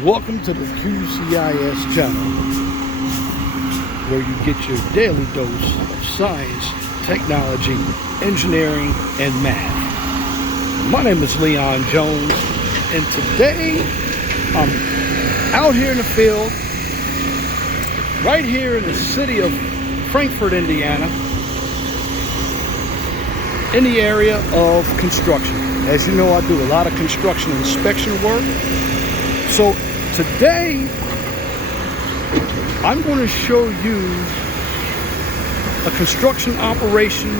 Welcome to the QCIS channel, where you get your daily dose of science, technology, engineering, and math. My name is Leon Jones, and today I'm out here in the field, right here in the city of Frankfort, Indiana, in the area of construction. As you know, I do a lot of construction inspection work. So today, I'm going to show you a construction operation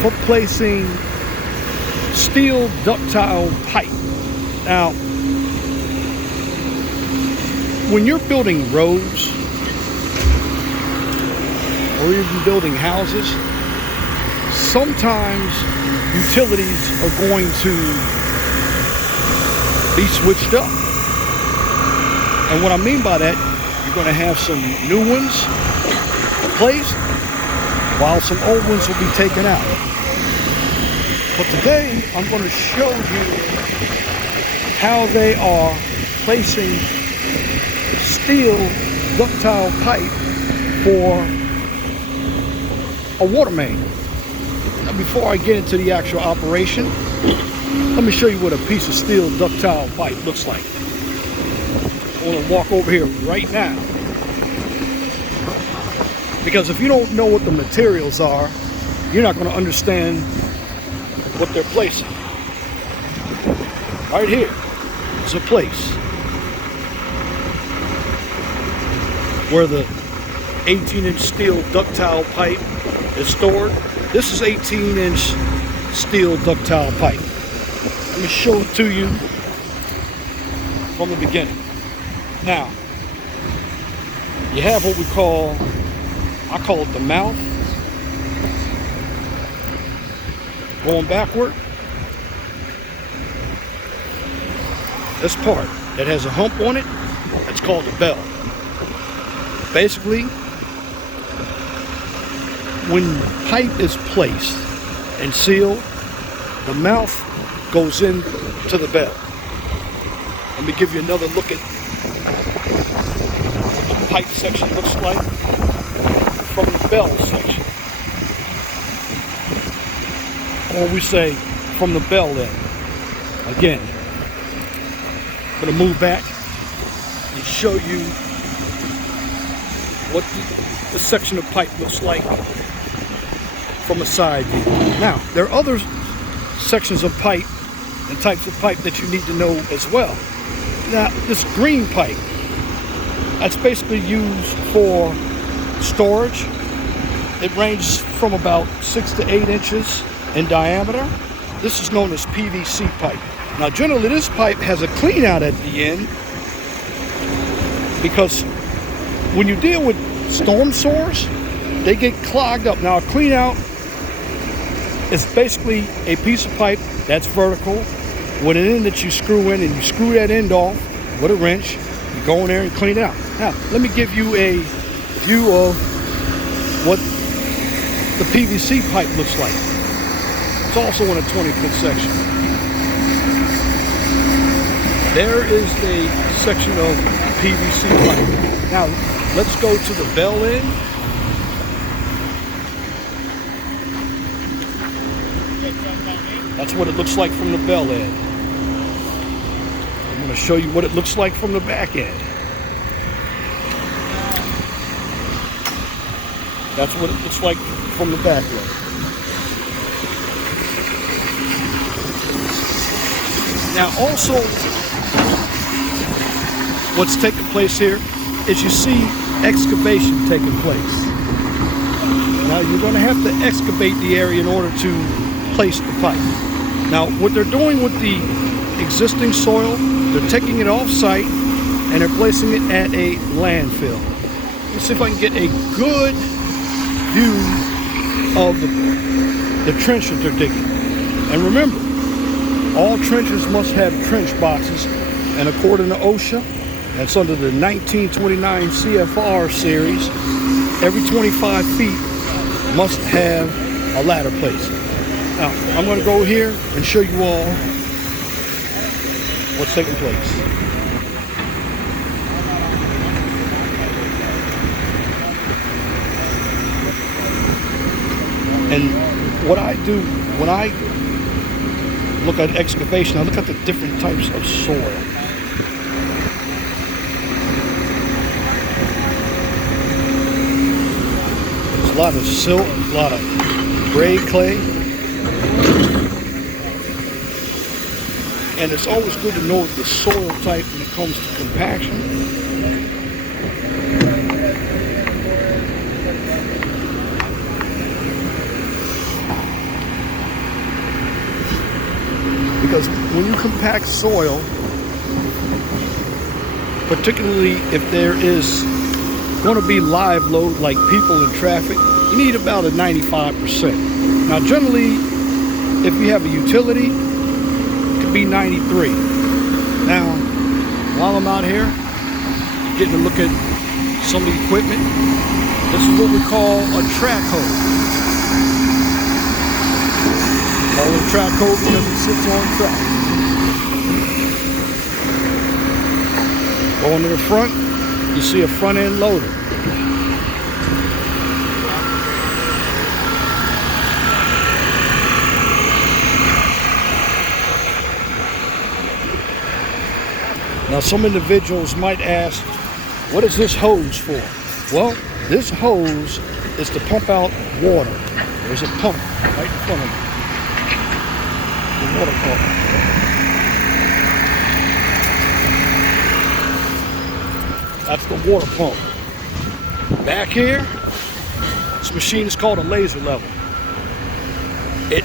for placing steel ductile pipe. Now, when you're building roads or even building houses, sometimes utilities are going to be switched up. And what I mean by that, you're going to have some new ones placed while some old ones will be taken out. But today, I'm going to show you how they are placing steel ductile pipe for a water main. Now, before I get into the actual operation, let me show you what a piece of steel ductile pipe looks like. I want to walk over here right now, because if you don't know what the materials are, you're not going to understand what they're placing. Right here is a place where the 18-inch steel ductile pipe is stored. This is 18-inch steel ductile pipe. Let me show it to you from the beginning. Now, you have what I call it the mouth. Going backward. This part that has a hump on it, that's called the bell. Basically, when pipe is placed and sealed, the mouth goes into the bell. Let me give you another look at what the pipe section looks like from the bell section. Or we say from the bell end. Again, I'm going to move back and show you what the section of pipe looks like from a side view. Now, there are other sections of pipe and types of pipe that you need to know as well. Now, this green pipe, that's basically used for storage. It ranges from about 6 to 8 inches in diameter. This is known as PVC pipe. Now, generally, this pipe has a clean out at the end, because when you deal with storm sores, they get clogged up. Now, a clean out is basically a piece of pipe that's vertical with an end that you screw in, and you screw that end off with a wrench. You go in there and clean it out. Now, let me give you a view of what the PVC pipe looks like. It's also in a 20-foot section. There is the section of PVC pipe. Now, let's go to the bell end. That's what it looks like from the bell end. I'm going to show you what it looks like from the back end. That's what it looks like from the back end. Now, also, what's taking place here is you see excavation taking place. Now, you're going to have to excavate the area in order to place the pipe. Now, what they're doing with the existing soil, they're taking it off site and they're placing it at a landfill. Let's see if I can get a good view of the trench that they're digging. And remember, all trenches must have trench boxes, and according to OSHA, that's under the 1929 CFR series, every 25 feet must have a ladder placed. Now, I'm going to go here and show you all what's taking place. what I do when I look at excavation, I look at the different types of soil. There's a lot of silt, a lot of gray clay. And it's always good to know the soil type when it comes to compaction. Because when you compact soil, particularly if there is going to be live load like people and traffic, you need about a 95%. Now generally, if you have a utility, it could be 93. Now, while I'm out here, getting to look at some of the equipment, this is what we call a track hose. Call it a track hose because it sits on track. Going to the front, you see a front end loader. Now some individuals might ask, what is this hose for? Well, this hose is to pump out water. There's a pump right in front of me. The water pump. That's the water pump. Back here, this machine is called a laser level. It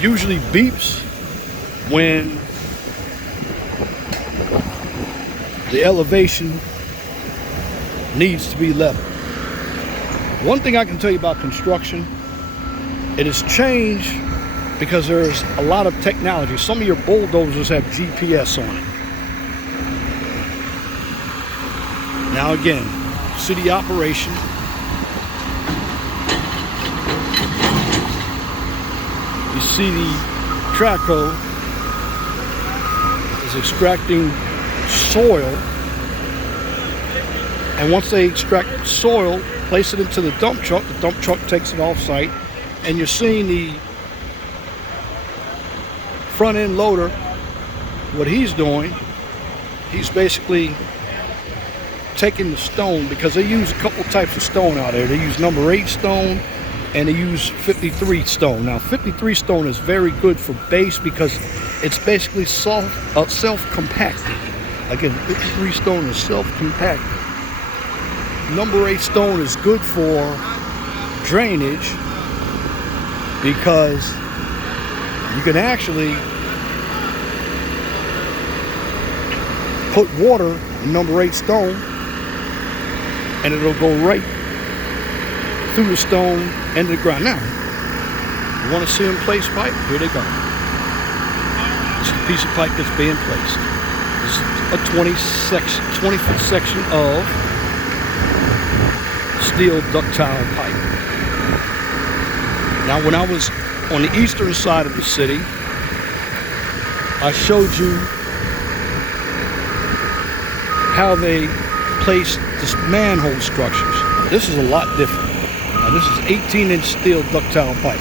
usually beeps when the elevation needs to be level. One thing I can tell you about construction, it has changed because there's a lot of technology. Some of your bulldozers have GPS on it. Now again, city operation. You see the track hose is extracting soil, and once they extract soil, place it into the dump truck takes it off site, and you're seeing the front end loader. What he's doing, he's basically taking the stone, because they use a couple types of stone out there. They use number 8 stone and they use 53 stone. Now 53 stone is very good for base because it's basically self-compacting. Again, 53 stone is self-compacting. Number 8 stone is good for drainage because you can actually put water in number 8 stone and it'll go right through the stone into the ground. Now, you want to see them place pipe? Here they go. This is the piece of pipe that's being placed. This is a 20-foot section of steel ductile pipe. Now, when I was on the eastern side of the city, I showed you how they place this manhole structures. This is a lot different. Now, this is 18-inch steel ductile pipe.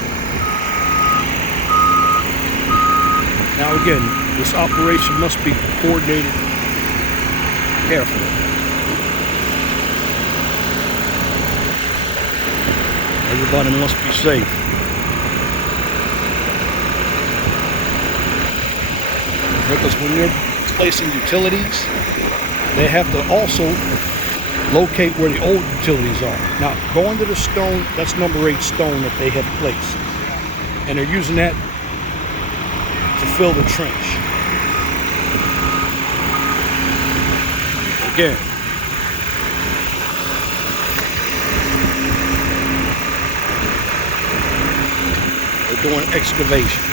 Now again, this operation must be coordinated carefully. Everybody must be safe. Because when you're placing utilities, they have to also locate where the old utilities are. Now, going to the stone, that's number 8 stone that they have placed. And they're using that to fill the trench. Again, they're doing excavation.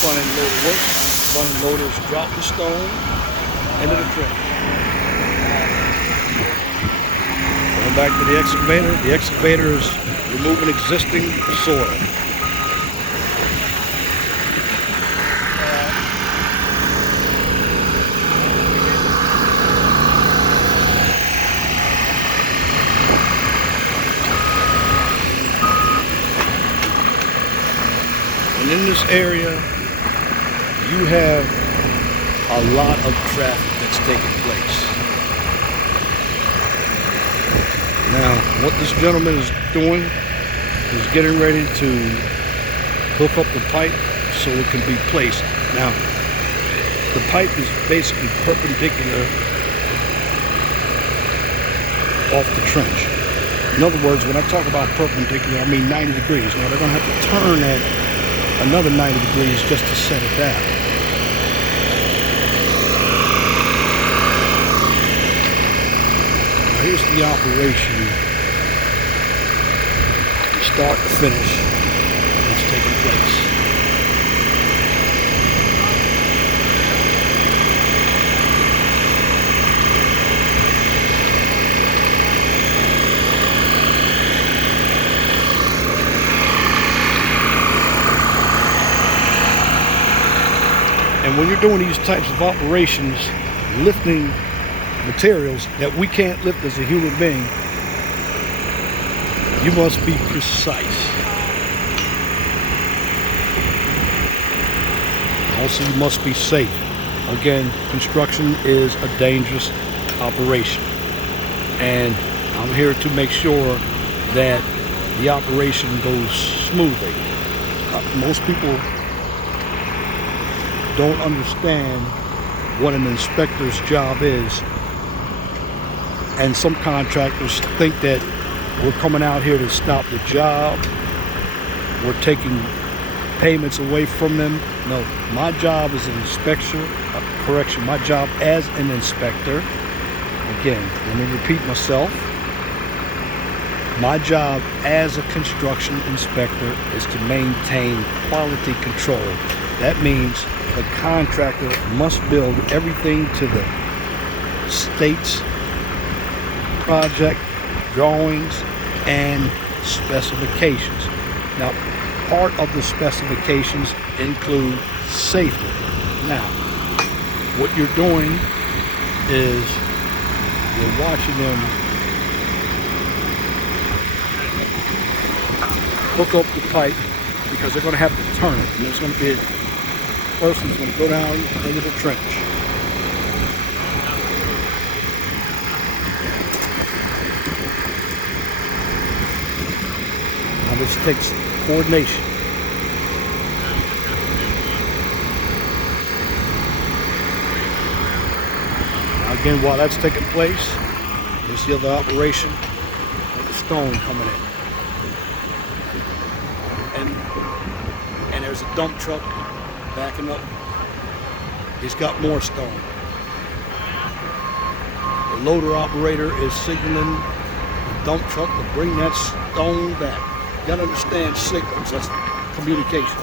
Front end loader works. Front end loaders drop the stone into the trench. Going back to the excavator is removing existing soil. this area, you have a lot of traffic that's taking place. Now, what this gentleman is doing is getting ready to hook up the pipe so it can be placed. Now, the pipe is basically perpendicular off the trench. In other words, when I talk about perpendicular, I mean 90 degrees. Now, they're going to have to turn at another 90 degrees just to set it down. Now, here's the operation, start to finish, that's taking place. And when you're doing these types of operations, lifting materials that we can't lift as a human being, you must be precise. Also, you must be safe. Again, construction is a dangerous operation. And I'm here to make sure that the operation goes smoothly. Most people don't understand what an inspector's job is, and some contractors think that we're coming out here to stop the job, we're taking payments away from them. No, my job is an inspector, my job as an inspector, again, let me repeat myself, my job as a construction inspector is to maintain quality control. That means the contractor must build everything to the state's project drawings and specifications. Now, part of the specifications include safety. Now, what you're doing is you're watching them hook up the pipe, because they're going to have to turn it, and there's going to be a person's going to go down into the trench. Now this takes coordination. Now again, while that's taking place, there's the other operation with the stone coming in. And there's a dump truck backing up. He's got more stone. The loader operator is signaling the dump truck to bring that stone back. You gotta understand signals, that's communication.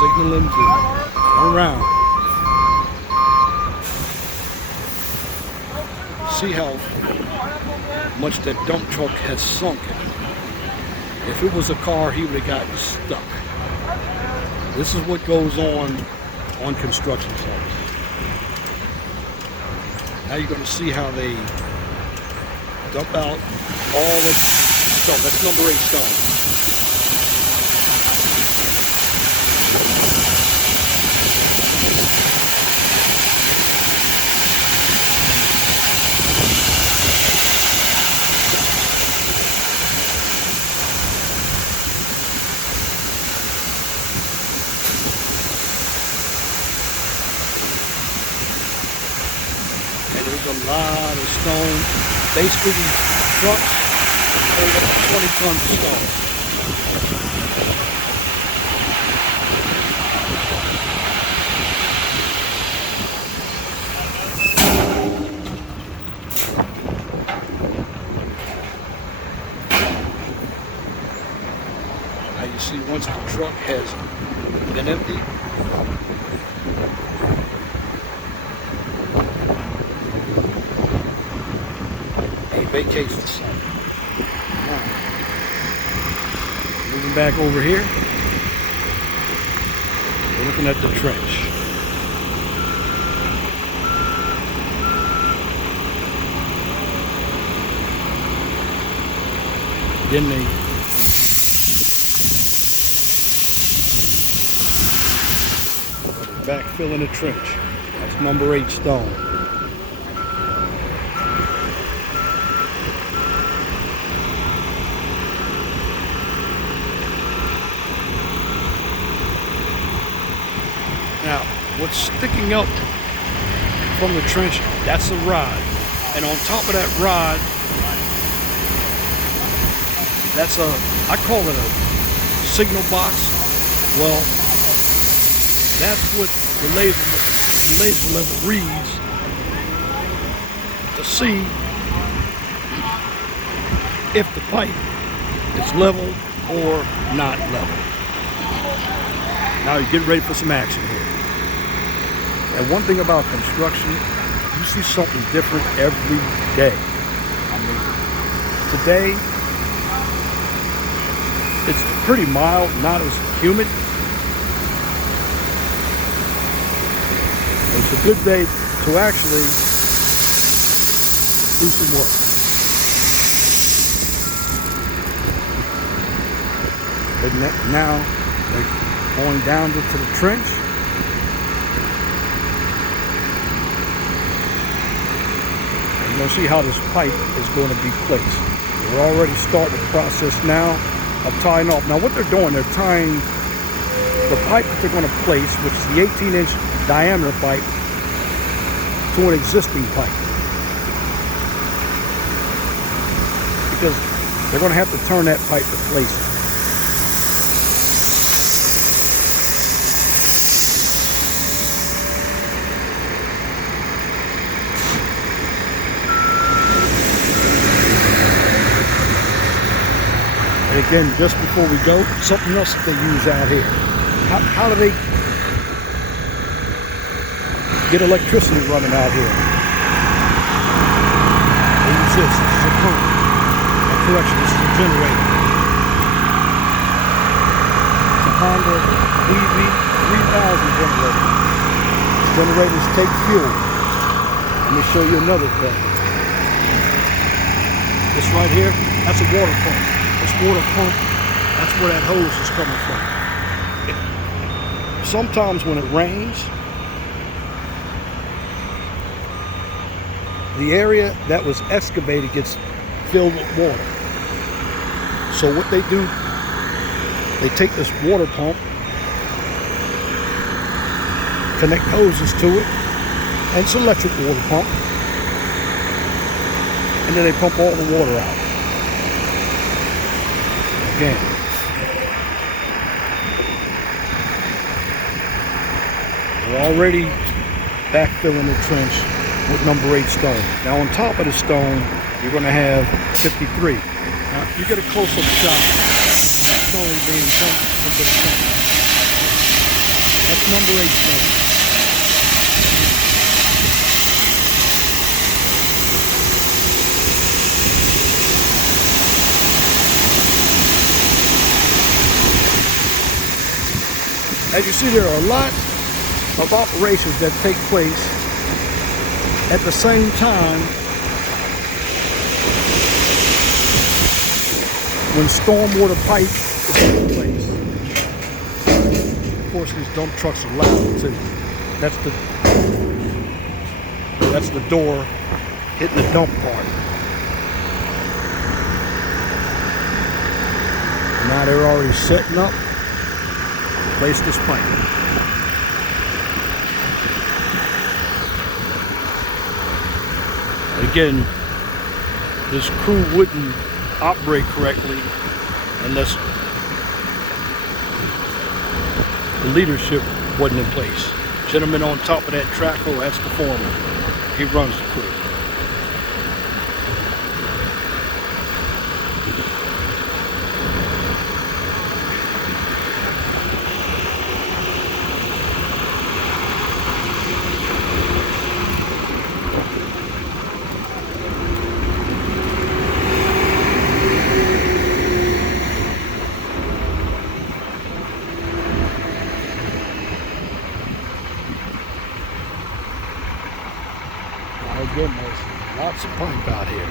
Signaling to turn around. See how much that dump truck has sunken. If it was a car, he would have gotten stuck. This is what goes on construction sites. Now you're going to see how they dump out all the stone. That's number 8 stone. There's a lot of stone. Basically, these trucks hold up 20 tons of stone. Now you see, once the truck has been emptied, vacates the site. Now, moving back over here, we're looking at the trench. Again, they backfilling the trench. That's number 8 stone. Now, what's sticking up from the trench, that's a rod. And on top of that rod, that's I call it a signal box. Well, that's what the laser level reads to see if the pipe is level or not level. Now you get ready for some action here. And one thing about construction, you see something different every day. I mean, today, it's pretty mild, not as humid. It's a good day to actually do some work. And now they're going down into the trench. And you're going to see how this pipe is going to be placed. We're already starting the process now of tying off. Now what they're doing, they're tying the pipe that they're going to place, which is the 18-inch diameter pipe, to an existing pipe. Because they're going to have to turn that pipe to place it. And again, just before we go, something else that they use out here. How do they get electricity running out here? They use this. This is a pump. Correction, this is a generator. It's a Honda EV 3000 generator. These generators take fuel. Let me show you another thing. This right here, that's a water pump. This water pump, that's where that hose is coming from. Sometimes when it rains, the area that was excavated gets filled with water. So what they do, they take this water pump, connect hoses to it, and it's an electric water pump, and then they pump all the water out. Again, we're already backfilling the trench with number 8 stone. Now on top of the stone, you're going to have 53. Now you get a close-up shot of the stone being dumped into the trench. That's number 8 stone. As you see, there are a lot of operations that take place at the same time when stormwater pipe is taking place. Of course, these dump trucks are loud too. That's the door hitting the dump part. Now they're already setting up to place this pipe. Again, this crew wouldn't operate correctly unless the leadership wasn't in place. Gentleman on top of that track, oh, that's the foreman. He runs the crew. goodness, lots of pipe out here.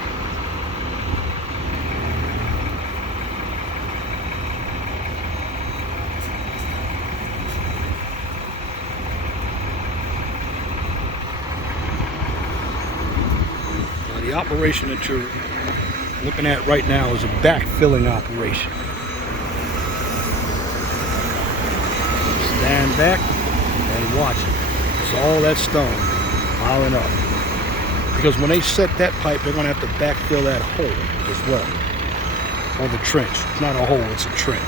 Now, the operation that you're looking at right now is a backfilling operation. Stand back and watch it. It's all that stone piling up. Because when they set that pipe, they're going to have to backfill that hole as well. Or the trench. It's not a hole, it's a trench.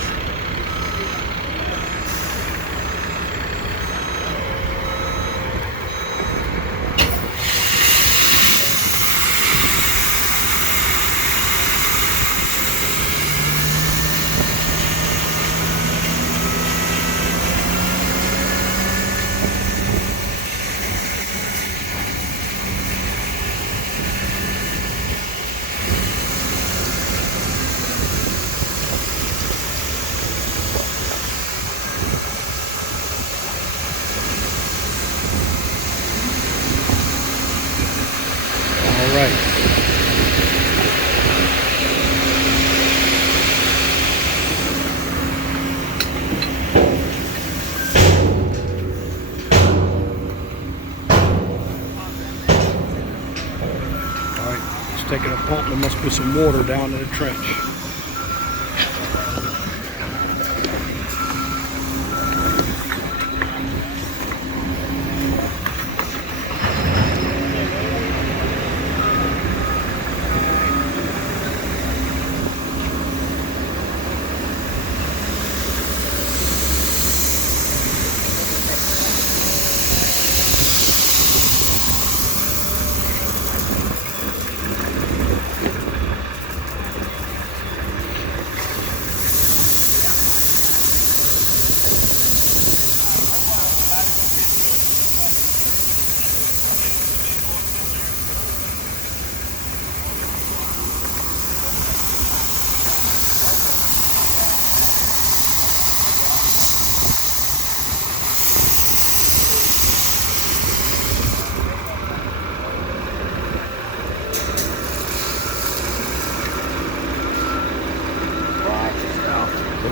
Right. It's taking a pump. There must be some water down in the trench.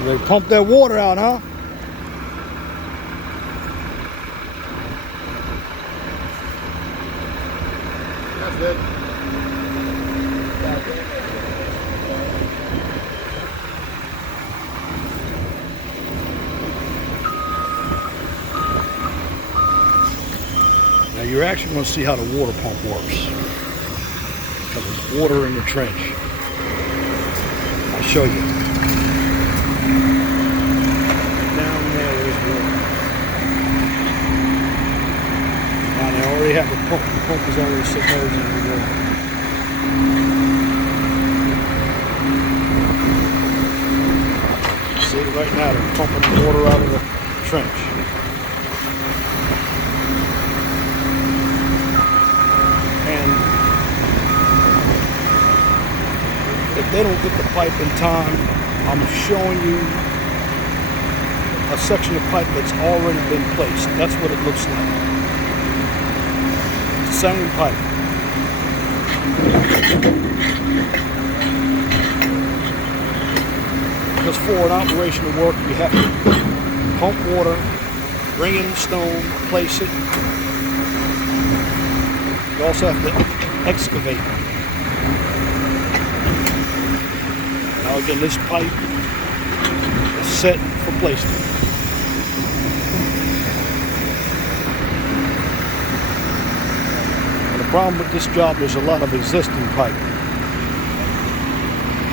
They pump that water out, huh? That's it. Now you're actually going to see how the water pump works. Because there's water in the trench. I'll show you. Down there's water. Now they already have the pump. The pump is already submerged in the water. See it right now, they're pumping the water out of the trench. And if they don't get the pipe in time, I'm showing you a section of pipe that's already been placed. That's what it looks like. Same pipe. Because for an operation to work, you have to pump water, bring in the stone, place it. You also have to excavate. Now again, this pipe is set for placement. And the problem with this job, there's a lot of existing pipe.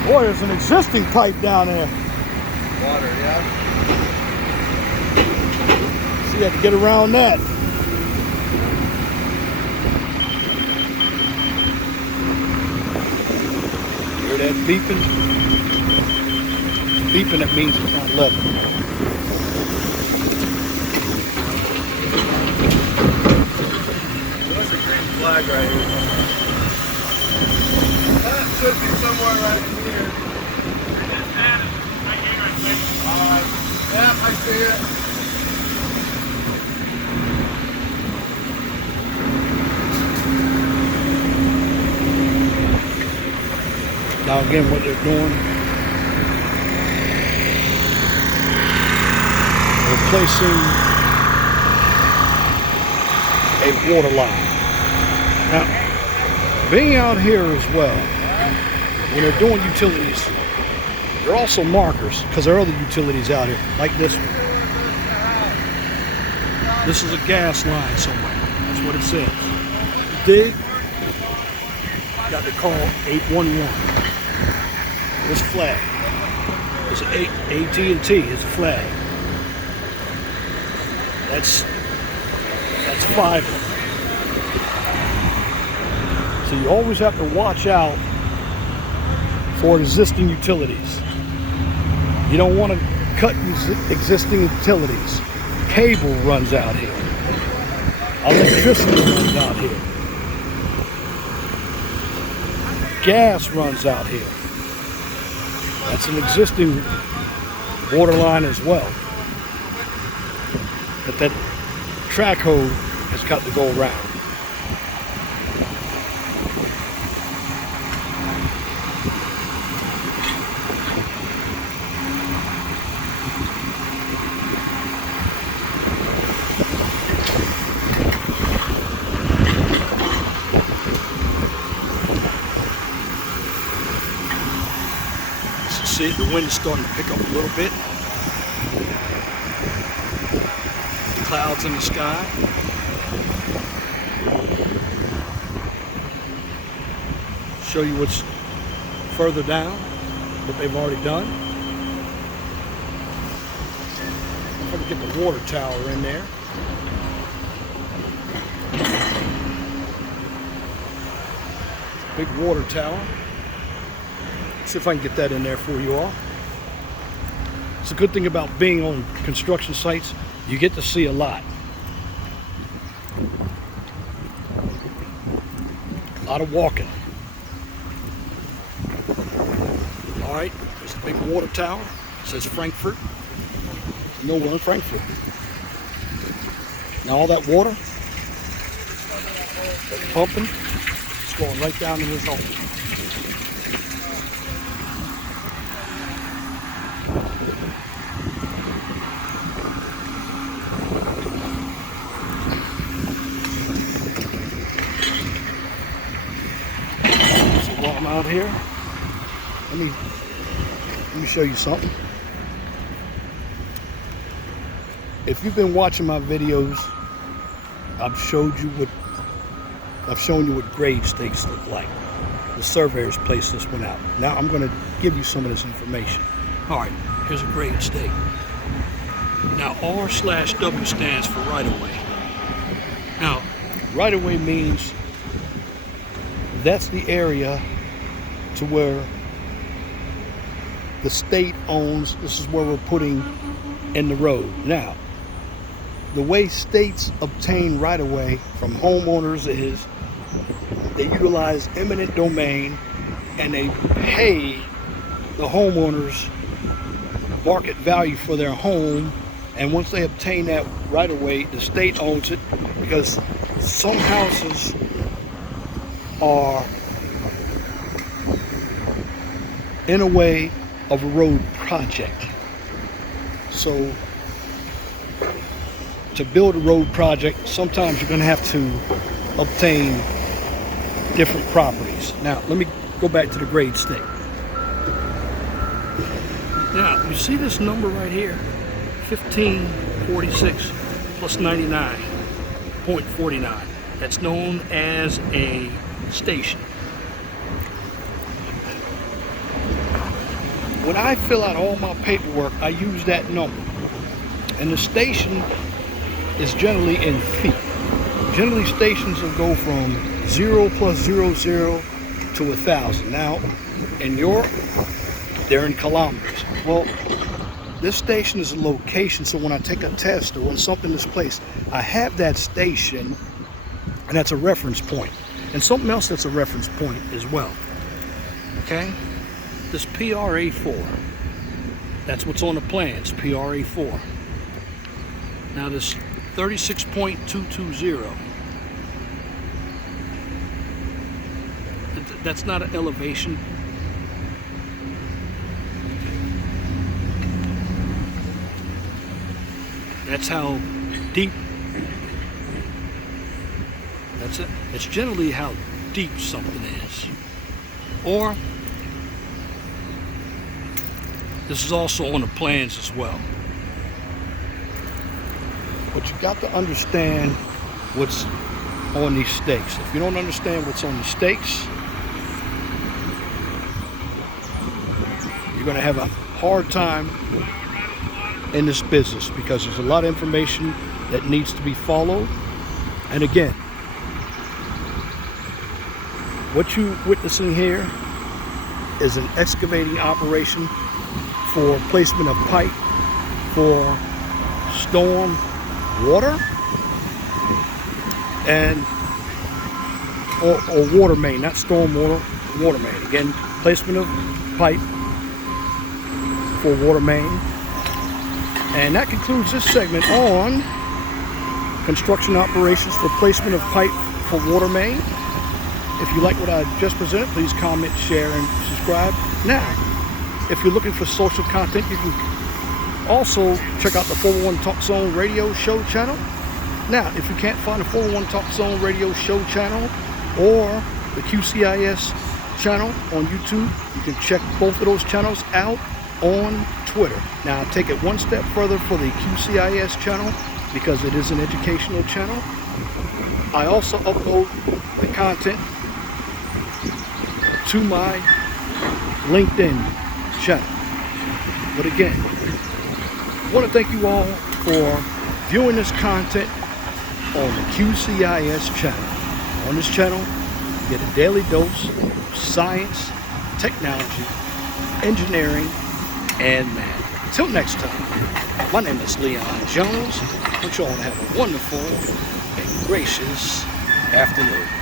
Boy, there's an existing pipe down there. Water, yeah. So you have to get around that. Hear that beeping? It's beeping, that means it's not level. That's a green flag right here. That should be somewhere right here. Alright. Yep, I see it. Now again, what they're doing, they're placing a water line. Now, being out here as well, when they're doing utilities, there are also markers, because there are other utilities out here, like this one. This is a gas line somewhere. That's what it says. Dig, got to call 811. This flag is AT&T is a flag. That's fiber. So you always have to watch out for existing utilities. You don't want to cut existing utilities. Cable runs out here. Electricity runs out here. Gas runs out here. That's an existing water line as well. But that track hose has got to go around. See, the wind is starting to pick up a little bit. The clouds in the sky. Show you what's further down, what they've already done. I'm going to get the water tower in there. Big water tower. See if I can get that in there for you all. It's a good thing about being on construction sites. You get to see a lot. A lot of walking. All right, there's the big water tower. It says Frankfort. Nowhere in Frankfort. Now all that water that's pumping, it's going right down in this hole. While I'm out here, let me show you something. If you've been watching my videos, I've shown you what grade stakes look like. The surveyors placed this one out. Now I'm going to give you some of this information. All right, here's a grade stake. Now R/W stands for right of way. Now right of way means that's the area to where the state owns. This is where we're putting in the road. Now, the way states obtain right-of-way from homeowners is they utilize eminent domain and they pay the homeowners market value for their home, and once they obtain that right-of-way, the state owns it, because some houses are in a way of a road project. So to build a road project, sometimes you're going to have to obtain different properties. Now let me go back to the grade stake. Now you see this number right here, 1546 plus 99.49. That's known as a station. When I fill out all my paperwork, I use that number. And the station is generally in feet. Generally, stations will go from 0 plus 00 to 1,000. Now, in Europe, they're in kilometers. Well, this station is a location, so when I take a test or when something is placed, I have that station, and that's a reference point. And something else that's a reference point as well. Okay? This PRA4, that's what's on the plans, PRA4. Now this 36.220, that's not an elevation, That's how deep. That's it. It's generally how deep something is. Or this is also on the plans as well. But you got to understand what's on these stakes. If you don't understand what's on the stakes, you're going to have a hard time in this business, because there's a lot of information that needs to be followed. And again, what you're witnessing here is an excavating operation for placement of pipe for storm water and or water main, not storm water, water main. Again, placement of pipe for water main. And that concludes this segment on construction operations for placement of pipe for water main. If you like what I just presented, please comment, share, and subscribe. Now, if you're looking for social content, you can also check out the 401 Talk Zone radio show channel. Now, if you can't find the 401 Talk Zone radio show channel or the QCIS channel on YouTube, you can check both of those channels out on Twitter. Now, I'll take it one step further for the QCIS channel, because it is an educational channel. I also upload the content to my LinkedIn channel. But again, I want to thank you all for viewing this content on the QCIS channel. On this channel, you get a daily dose of science, technology, engineering, and math. Till next time, my name is Leon Jones. I want you all to have a wonderful and gracious afternoon.